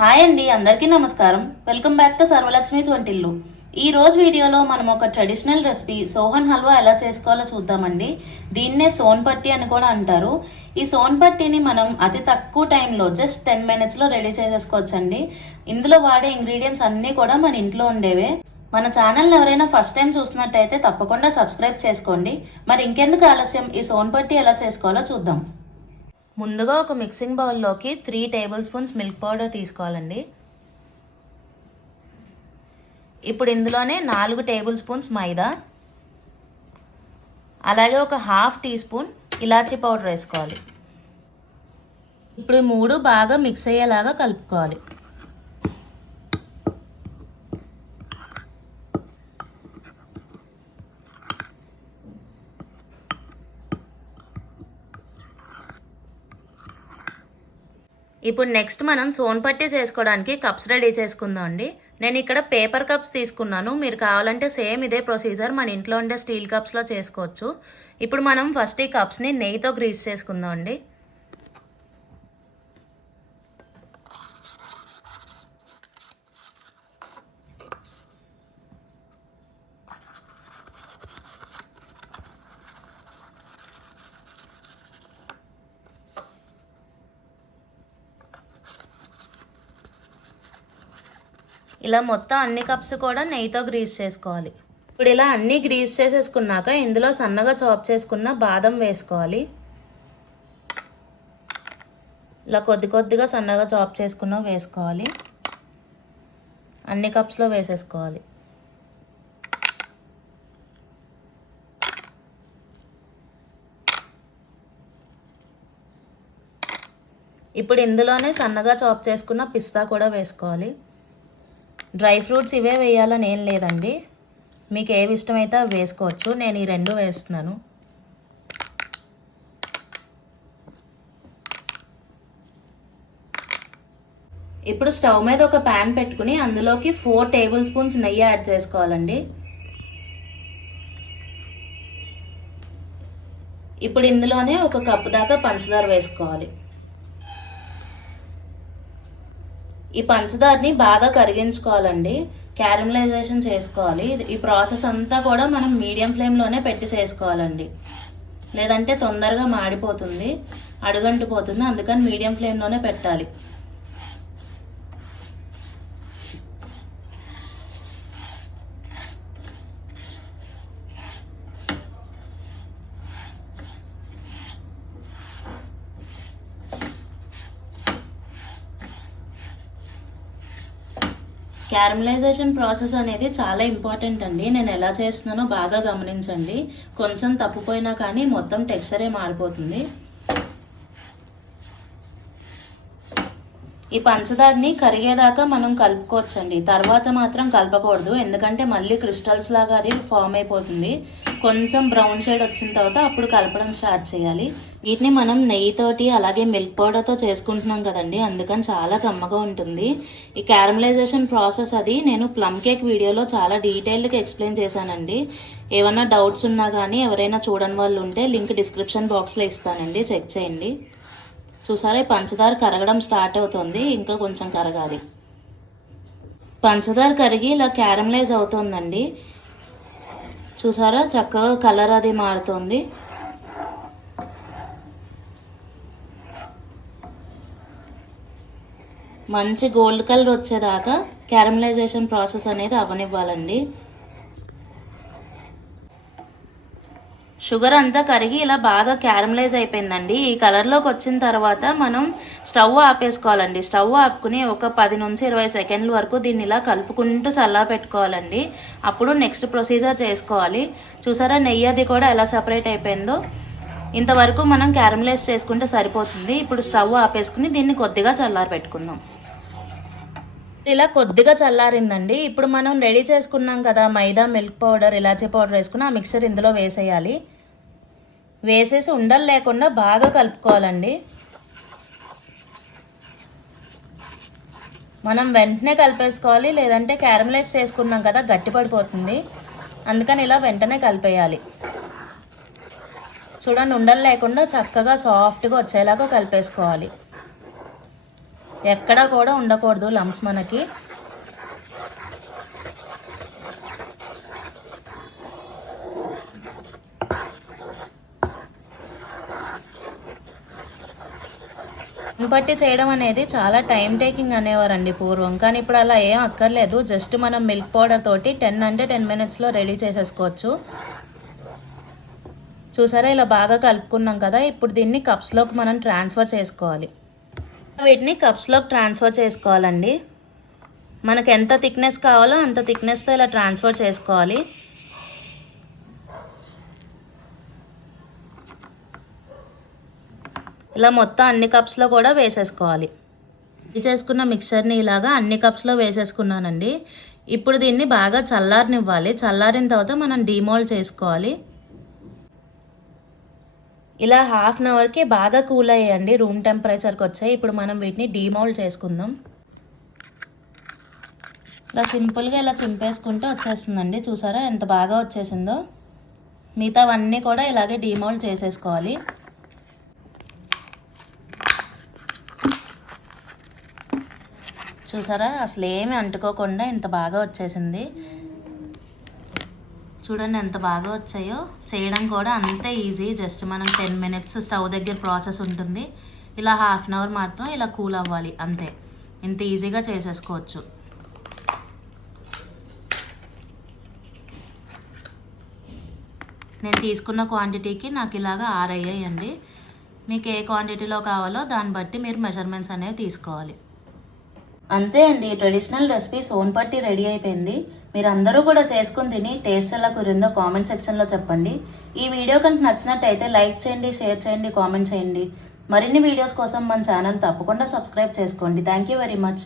Hi అండి, అందరికీ నమస్కారం. వెల్కమ్ బ్యాక్ టు సర్వలక్ష్మీస్ వంటిల్లు. ఈ రోజు వీడియోలో మనం ఒక ట్రెడిషనల్ రెసిపీ సోహన్ హల్వా ఎలా చేసుకోవాలో చూద్దామండి. దీన్నే సోన్ పట్టి అని కూడా అంటారు. ఈ సోన్ పట్టిని మనం అతి తక్కువ టైంలో జస్ట్ 10 minutes లో రెడీ చేసేసుకోవచ్చండి. ఇందులో వాడే ఇంగ్రీడియంట్స్ అన్నీ కూడా మన ఇంట్లో ఉండేవే. మన ఛానల్ని ఎవరైనా ఫస్ట్ టైం చూసినట్టయితే తప్పకుండా సబ్స్క్రైబ్ చేసుకోండి. మరి ఇంకెందుకు ఆలస్యం, ఈ సోన్ పట్టి ఎలా చేసుకోవాలో చూద్దాం. ముందుగా ఒక మిక్సింగ్ బౌల్లోకి 3 tablespoons మిల్క్ పౌడర్ తీసుకోవాలండి. ఇప్పుడు ఇందులోనే 4 tablespoons మైదా, అలాగే ఒక 1/2 teaspoon ఇలాచీ పౌడర్ వేసుకోవాలి. ఇప్పుడు 3 బాగా మిక్స్ అయ్యేలాగా కలుపుకోవాలి. ఇప్పుడు నెక్స్ట్ మనం సోన్ పట్టి చేసుకోవడానికి కప్స్ రెడీ చేసుకుందాం అండి. నేను ఇక్కడ పేపర్ కప్స్ తీసుకున్నాను. మీరు కావాలంటే సేమ్ ఇదే ప్రొసీజర్ మన ఇంట్లో ఉండే స్టీల్ కప్స్లో చేసుకోవచ్చు. ఇప్పుడు మనం ఫస్ట్ ఈ కప్స్ని నెయ్యితో గ్రీస్ చేసుకుందాం అండి. ఇలా మొత్తం అన్ని కప్స్ కూడా నెయ్యితో గ్రీస్ చేసుకోవాలి. ఇప్పుడు ఇలా అన్నీ గ్రీస్ చేసేసుకున్నాక ఇందులో సన్నగా చాప్ చేసుకున్న బాదం వేసుకోవాలి. ఇలా కొద్ది కొద్దిగా సన్నగా చాప్ చేసుకున్న వేసుకోవాలి. అన్ని కప్స్లో వేసేసుకోవాలి. ఇప్పుడు ఇందులోనే సన్నగా చాప్ చేసుకున్న పిస్తా కూడా వేసుకోవాలి. డ్రై ఫ్రూట్స్ ఇవే వేయాలని ఏం లేదండి, మీకు ఏవి ఇష్టమైతే అవి వేసుకోవచ్చు. నేను ఈ 2 వేస్తున్నాను. ఇప్పుడు స్టవ్ మీద ఒక ప్యాన్ పెట్టుకుని అందులోకి 4 tablespoons నెయ్యి యాడ్ చేసుకోవాలండి. ఇప్పుడు ఇందులోనే 1 కప్పు దాకా పంచదార వేసుకోవాలి. ఈ పంచదారని బాగా కరిగించుకోవాలండి, క్యారమలైజేషన్ చేసుకోవాలి. ఈ ప్రాసెస్ అంతా కూడా మనం మీడియం ఫ్లేమ్లోనే పెట్టి చేసుకోవాలండి, లేదంటే తొందరగా మాడిపోతుంది, అడుగంటిపోతుంది. అందుకని మీడియం ఫ్లేమ్లోనే పెట్టాలి. క్యారమలైజేషన్ ప్రాసెస్ అనేది చాలా ఇంపార్టెంట్ అండి. నేను ఎలా చేస్తున్నానో బాగా గమనించండి. కొంచెం తప్పిపోయినా కానీ మొత్తం టెక్స్చరే మారిపోతుంది. ఈ పంచదారని కరిగేదాకా మనం కలుపుకోవచ్చండి, తర్వాత మాత్రం కలపకూడదు, ఎందుకంటే మళ్ళీ క్రిస్టల్స్ లాగా అది ఫామ్ అయిపోతుంది. కొంచెం బ్రౌన్ షేడ్ వచ్చిన తర్వాత అప్పుడు కలపడం స్టార్ట్ చేయాలి. వీటిని మనం నెయ్యితోటి అలాగే మిల్క్ పౌడర్తో చేసుకుంటున్నాం కదండి, అందుకని చాలా కమ్మగా ఉంటుంది. ఈ క్యారమలైజేషన్ ప్రాసెస్ అది నేను ప్లమ్ కేక్ వీడియోలో చాలా డీటెయిల్డ్గా ఎక్స్ప్లెయిన్ చేశానండి. ఏమన్నా డౌట్స్ ఉన్నా కానీ ఎవరైనా చూడని వాళ్ళు ఉంటే లింక్ డిస్క్రిప్షన్ బాక్స్లో ఇస్తానండి, చెక్ చేయండి. చూసారా, పంచదార కరగడం స్టార్ట్ అవుతుంది, ఇంకా కొంచెం కరగాలి. పంచదార కరిగి ఇలా క్యారమలైజ్ అవుతుందండి. చూసారా, చక్కగా కలర్ అది మారుతుంది. మంచి గోల్డ్ కలర్ వచ్చేదాకా క్యారమలైజేషన్ ప్రాసెస్ అనేది అవనివ్వాలండి. షుగర్ అంతా కరిగి ఇలా బాగా క్యారమలైజ్ అయిపోయిందండి. ఈ కలర్లోకి వచ్చిన తర్వాత మనం స్టవ్ ఆపేసుకోవాలండి. స్టవ్ ఆపుకుని ఒక 10 నుంచి 20 సెకండ్ల వరకు దీన్ని ఇలా కలుపుకుంటూ చల్లా పెట్టుకోవాలండి. అప్పుడు నెక్స్ట్ ప్రొసీజర్ చేసుకోవాలి. చూసారా, నెయ్యి అది కూడా ఎలా సపరేట్ అయిపోయిందో. ఇంతవరకు మనం క్యారమలైజ్ చేసుకుంటే సరిపోతుంది. ఇప్పుడు స్టవ్ ఆపేసుకుని దీన్ని కొద్దిగా చల్లారి పెట్టుకుందాం. ఇలా కొద్దిగా చల్లారిందండి. ఇప్పుడు మనం రెడీ చేసుకున్నాం కదా మైదా, మిల్క్ పౌడర్, ఇలాచీ పౌడర్ వేసుకుని ఆ మిక్చర్ ఇందులో వేసేయాలి. వేసేసి ఉండలు లేకుండా బాగా కలుపుకోవాలండి. మనం వెంటనే కలిపేసుకోవాలి, లేదంటే క్యారమలైజ్ చేసుకున్నాం కదా గట్టి పడిపోతుంది. అందుకని ఇలా వెంటనే కలిపేయాలి. చూడండి, ఉండలు లేకుండా చక్కగా సాఫ్ట్గా వచ్చేలాగా కలిపేసుకోవాలి. ఎక్కడా కూడా ఉండకూడదు లంప్స్ మనకి. పట్టి చేయడం అనేది చాలా టైం టేకింగ్ అనేవారండి పూర్వం, కానీ ఇప్పుడు అలా ఏం అక్కర్లేదు. జస్ట్ మనం మిల్క్ పౌడర్ తోటి 10 minutesలో రెడీ చేసేసుకోవచ్చు. చూసారా, ఇలా బాగా కలుపుకున్నాం కదా. ఇప్పుడు దీన్ని కప్స్లోకి మనం ట్రాన్స్ఫర్ చేసుకోవాలి. వీటిని కప్స్లోకి ట్రాన్స్ఫర్ చేసుకోవాలండి. మనకు ఎంత థిక్నెస్ కావాలో అంత థిక్నెస్తో ఇలా ట్రాన్స్ఫర్ చేసుకోవాలి. ఇలా మొత్తం అన్ని కప్స్లో కూడా వేసేసుకోవాలి. చేసుకున్న మిక్చర్ని ఇలాగా అన్ని కప్స్లో వేసేసుకున్నానండి. ఇప్పుడు దీన్ని బాగా చల్లారనివ్వాలి. చల్లారిన తర్వాత మనం డీమోల్డ్ చేసుకోవాలి. ఇలా 1/2 అవర్కి బాగా కూల్ అయ్యాయండి, రూమ్ టెంపరేచర్కి వచ్చాయి. ఇప్పుడు మనం వీటిని డీమోల్డ్ చేసుకుందాం. ఇలా సింపుల్గా ఇలా చింపేసుకుంటే వచ్చేస్తుందండి. చూసారా ఎంత బాగా వచ్చేసిందో. మిగతావన్నీ కూడా ఇలాగే డీమోల్డ్ చేసేసుకోవాలి. చూసారా, అసలు ఏమి అంటుకోకుండా ఇంత బాగా వచ్చేసింది. చూడండి ఎంత బాగా వచ్చాయో. చేయడం కూడా అంతే ఈజీ. జస్ట్ మనం 10 minutes స్టవ్ దగ్గర ప్రాసెస్ ఉంటుంది. ఇలా 1/2 అవర్ మాత్రం ఇలా కూల్ అవ్వాలి అంతే. ఇంత ఈజీగా చేసేసుకోవచ్చు. నేను తీసుకున్న క్వాంటిటీకి నాకు ఇలాగా 6 అయ్యాయండి. మీకు ఏ క్వాంటిటీలో కావాలో దాన్ని బట్టి మీరు మెజర్మెంట్స్ అనేవి తీసుకోవాలి. అంతే అండి, ట్రెడిషనల్ రెసిపీ సోన్పట్టి రెడీ అయిపోయింది. మీరు అందరూ కూడా చేసుకుని తిని టేస్ట్ ఎలా కురిందో కామెంట్ సెక్షన్లో చెప్పండి. ఈ వీడియో కనుక నచ్చినట్టయితే లైక్ చేయండి, షేర్ చేయండి, కామెంట్ చేయండి. మరిన్ని వీడియోస్ కోసం మన ఛానల్ తప్పకుండా సబ్స్క్రైబ్ చేసుకోండి. Thank you very much.